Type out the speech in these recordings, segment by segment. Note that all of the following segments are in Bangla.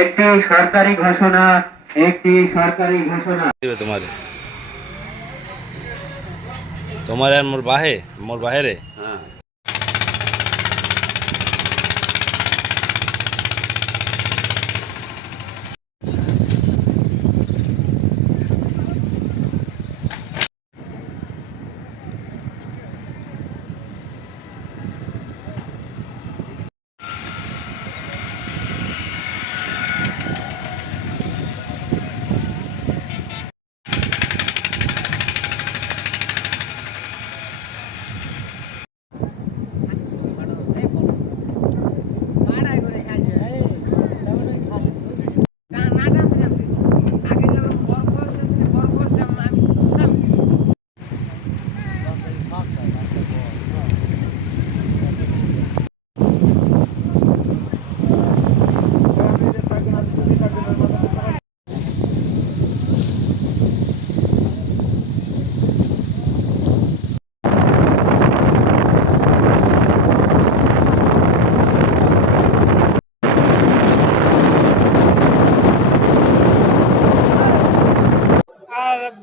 একটি সরকারি ঘোষণা একটি সরকারি ঘোষণা। দিবে তোমারে। তোমার আর মোর বাহে মোর বাহেরে? আর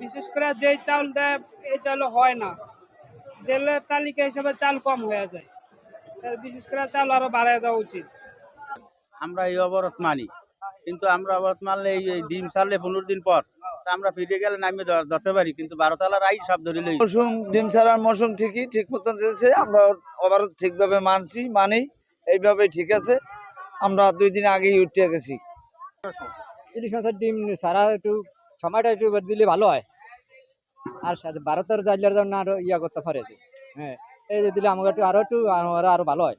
বিশেষ করে যেই চাউল দেয় এই চাউল হয় না জেলের তালিকা হিসাবে চাল কম হয়ে যায়। বিশেষ করে চাল আরও বাড়ায় দেওয়া উচিত। আমরা এই অবরোধ মানি কিন্তু আমরা অবরোধ মানলে এই ডিম ছাড়লে পনেরো দিন পর আমরা ফিরে গেলে নামিয়ে ধরতে পারি কিন্তু বারো তালার আই সব ধরিলেই মৌসুম ডিম ছাড়ার মৌসুম ঠিকই ঠিক মতন দিয়েছে আমরা অবরোধ ঠিকভাবে মানছি মানি এইভাবে ঠিক আছে। আমরা দুই দিন আগেই উঠে গেছি। ইলিশ মাছের ডিম ছাড়া একটু সময়টা একটু দিলে ভালো হয়। আর সাথে ভারতের জাইলার জন্য আরও ইয়া করতে পারে। হ্যাঁ এই যে দিলে আমাকে একটু আরও একটু আরও ভালো হয়।